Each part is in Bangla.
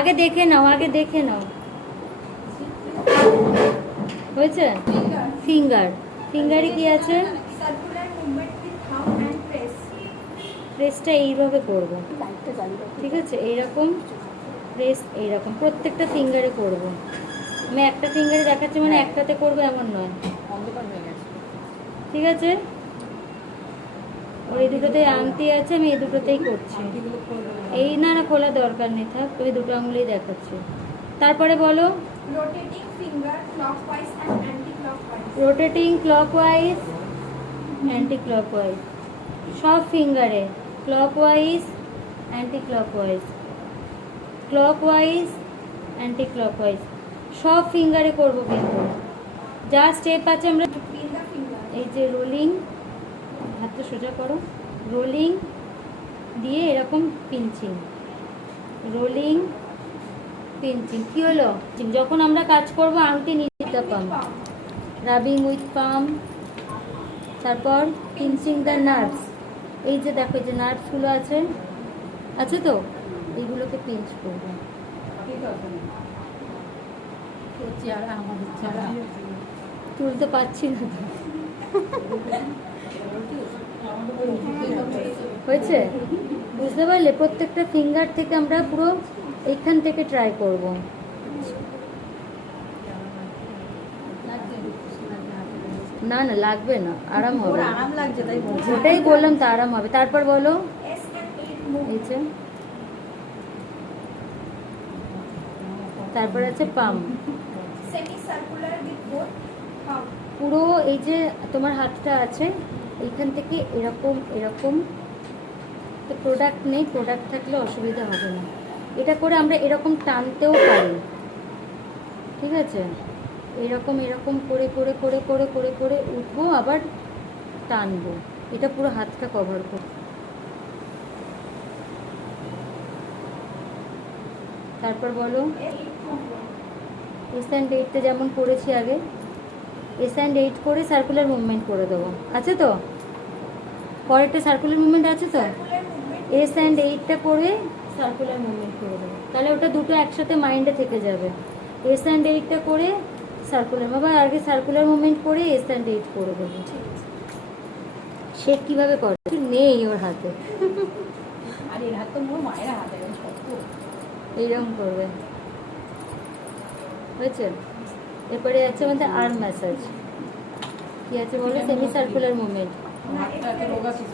আগে দেখে নাও, আগে দেখে নাও। হয়েছে? ফিঙ্গার, ফিঙ্গারে কি আছে? প্রেসটা এইভাবে করবো, ঠিক আছে? এইরকম প্রেস, এইরকম প্রত্যেকটা ফিঙ্গারে করবো। আমি একটা ফিঙ্গারে দেখাচ্ছি মানে একটাতে করবো এমন নয়, ঠিক আছে? ওই দুটোতে আংটি আছে, আমি এই দুটোতেই করছি। এই না না খোলা দরকার নেই, থাক, ওই দুটো আঙুলেই দেখাচ্ছি। তারপরে বলো rotating finger clockwise and anti clockwise. Rotating clockwise anti clockwise, সব ফিঙ্গারে clockwise anti clockwise, clockwise anti clockwise, সব ফিঙ্গারে করবো। কিন্তু যা স্টেপ আছে আমরা এই যে রোলিং, হাতটা সোজা করো, রোলিং দিয়ে এরকম পিঞ্চিং, রোলিং পিঞ্চিং। কি হলো? যখন আমরা কাজ করব আংটি নিতে পাম, রাবিং উইথ পাম, তারপর পিঞ্চিং দ্য নার্ভস। এই যে দেখো, এই যে নার্ভসগুলো আছে, আছে তো, এইগুলোকে পিঞ্চ করবো। তুলতে পারছি না তো। হয়েছে? বুঝতে পারলে? প্রত্যেকটা ফিঙ্গার থেকে আমরা পুরো এইখান থেকে ট্রাই করব। না না লাগবে না, আরাম হবে, আরাম লাগছে তাই বলছি। ওটাই বললাম তো, আরাম হবে। তারপর বলো এই যে, তারপর আছে পাম, সেমি সার্কুলার উইথ বোথ পাম। পুরো এই যে তোমার হাতটা আছে এইখান থেকে এরকম এরকম, তো প্রোডাক্ট নেই, প্রোডাক্ট থাকলে অসুবিধা হবে না। এটা করে আমরা এরকম টানতেও পারি, ঠিক আছে? এরকম এরকম করে করে করে করে করে করে উঠবো, আবার টানবো, এটা পুরো হাতটা কভার করব। তারপর বলো এস অ্যান্ড এইটটা যেমন করেছি আগে, এস অ্যান্ড এইট করে সার্কুলার মুভমেন্ট করে দেবো, আছে তো? পরেরটা সার্কুলার মুভমেন্ট আছে তো, এস অ্যান্ড এইটটা করে সার্কুলার মুভমেন্ট করে দেবো, তাহলে ওটা দুটো একসাথে মাইন্ডে থেকে যাবে। এস অ্যান্ড এইটটা করে সার্কুলার, আবার আগে সার্কুলার মুভমেন্ট করে এস অ্যান্ড এইট করে দেবো। সে কীভাবে করে? নেই ওর হাতে, আর এর হাত তো মোর মায়ের হাতে এইরকম করবে। হয়েছে? এরপরে আছে আমাদের আর্ম ম্যাসাজ। কি আছে বলো? Semi circular movement.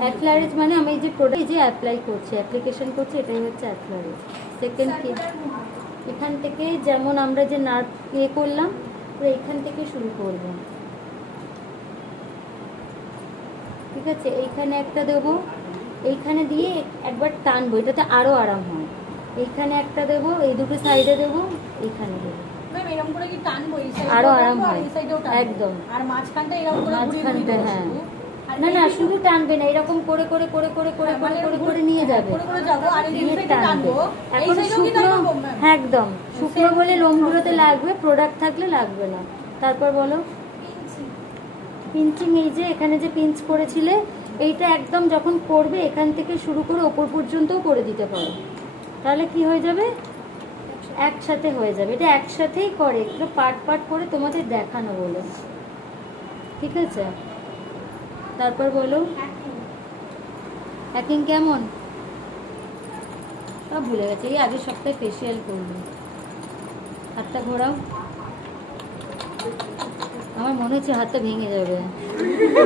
অ্যাফ্লারেজ মানে আমি যে প্রোডাক্ট যে অ্যাপ্লাই করছি, অ্যাপ্লিকেশন করছি, এটাই হচ্ছে অ্যাফ্লারেজ। সেকেন্ড কি, এখান থেকে যেমন আমরা যে নার্ভ ইয়ে করলাম, পুরো এখান থেকে শুরু করব, ঠিক আছে? এইখানে একটা দেবো, এইখানে দিয়ে একবার টানবো, এটাতে আরও আরাম হয়। এইখানে একটা দেবো, এই দুটো সাইডে দেবো, এইখানে দেবো, এরকম করে কি টানবো, এই সাইডে আরো আরাম হয় এই সাইডেও টানবো একদম। আর মাঝখানটা এরকম করে মাঝখানটা, হ্যাঁ, না না শুধু টানবে না, এরকম করে করে করে করে করে করে করে করে নিয়ে যাবে, করে করে যাবো আর এই নিয়ে সাইডে টানবো। এই এখন সাইডেও কি শুকনো, টানবো? হ্যাঁ একদম শুকনো বলে লোমগুলোতে লাগবে, প্রোডাক্ট থাকলে লাগবে না। তারপর বলো পিঞ্চিং, এই যে এখানে যে পিঞ্চ করেছিলে, এইটা একদম যখন করবে এখান থেকে শুরু করে ওপর পর্যন্তও করে দিতে পারো, তাহলে কি হয়ে যাবে? একসাথে হয়ে যাবে। এটা একসাথেই করে, একটু পার্ট পার্ট করে তোমাদের দেখানো বলে, ঠিক আছে? তারপর বলো হ্যাকিং কেমন? সব ভুলে গেছে, এই আগের সপ্তাহে ফেসিয়াল করবো। হাতটা ঘোরাও, আমার মনে হচ্ছে হাতটা ভেঙে যাবে।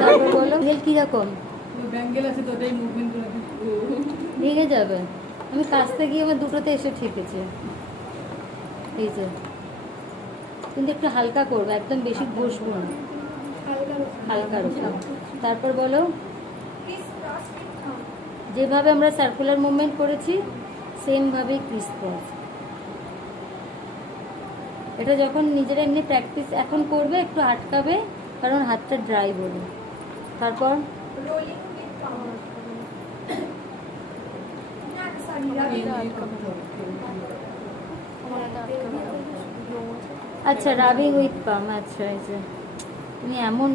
তারপর বলো কিরকম? ভেঙে যাবে। আমি কাছতে গিয়ে আমার দুটোতে এসে ঠেকেছে, এই যে। কিন্তু একটু হালকা করবো, একদম বেশি বসবো না, হালকার উপর। তারপর বলো যেভাবে আমরা সার্কুলার মুভমেন্ট করেছি সেমভাবেই ক্রিস ক্রস। এটা যখন নিজেরা এমনি প্র্যাকটিস এখন করবে, একটু আটকাবে কারণ হাতটা ড্রাই বলে। তারপর আচ্ছা রাবিং উইথ পাম, আচ্ছা এই যে তুমি এমন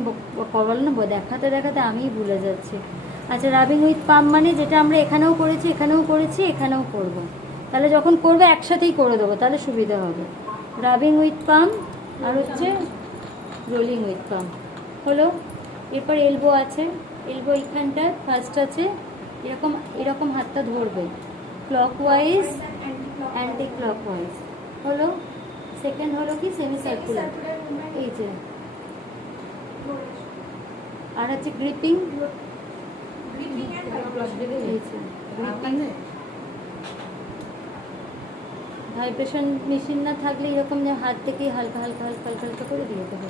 করল না, দেখাতে দেখাতে আমিই ভুলে যাচ্ছি। আচ্ছা রাবিং উইথ পাম মানে যেটা আমরা এখানেও করেছি, এখানেও করেছি, এখানেও করবো, তাহলে যখন করবে একসাথেই করে দেবো, তাহলে সুবিধা হবে। রাবিং উইথ পাম আর হচ্ছে রোলিং উইথ পাম হলো। এরপর এলবো আছে, এলবো এইখানটা ফার্স্ট আছে, এরকম এরকম হাতটা ধরবে, ক্লকওয়াইজ অ্যান্টি ক্লকওয়াইজ হলো। সেকেন্ড হলো কি সেমি সার্কুলার, এই যে। আর হচ্ছে গ্রিপিং, এই যে ভাইব্রেশন মেশিন না থাকলে এরকম যে হাত থেকেই হালকা হালকা হালকা হালকা হালকা করে দিয়ে দেবো।